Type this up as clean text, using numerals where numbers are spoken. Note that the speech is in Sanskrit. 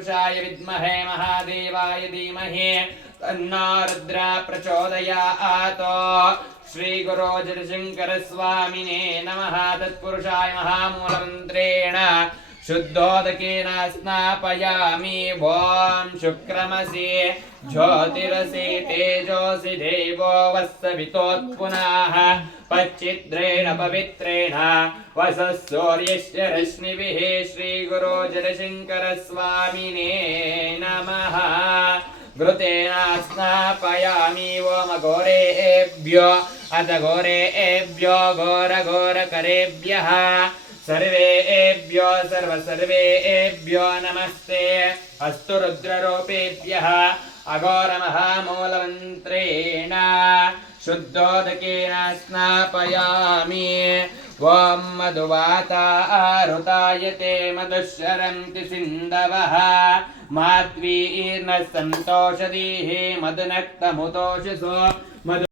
तत्पुरुषाय विद्महे महादेवाय धीमहि तन्नो रुद्रः प्रचोदयात्। श्री गुरो जयशंकर स्वामिने नमः। तत्पुरुषाय महामूलमन्त्रेण शुद्धोदकेन स्नापयामि। ॐ शुक्रमसि ज्योतिरसि तेजोसि देवो वस्सवितोत्पुनः पच्चिद्रेण पवित्रेण वसः सूर्यस्य रश्मिभिः। श्रीगुरो जयशंकर स्वामिने नमः। घृतेन स्नापयामि। ओम घोरेभ्यो अथ घोरेभ्यो घोरघोरकरेभ्यः सर्वेभ्यो सर्वेभ्यो नमस्ते। अस्तु रुद्ररूपेभ्यः अघोरमहामूलमन्त्रेण शुद्धोदकेन स्नापयामि। ॐ मधुवातारुतायते मधुश्चरन्ति सिन्धवः माध्वीर्नः सन्तोषधीः मधुनक्तमुतोषसो मधु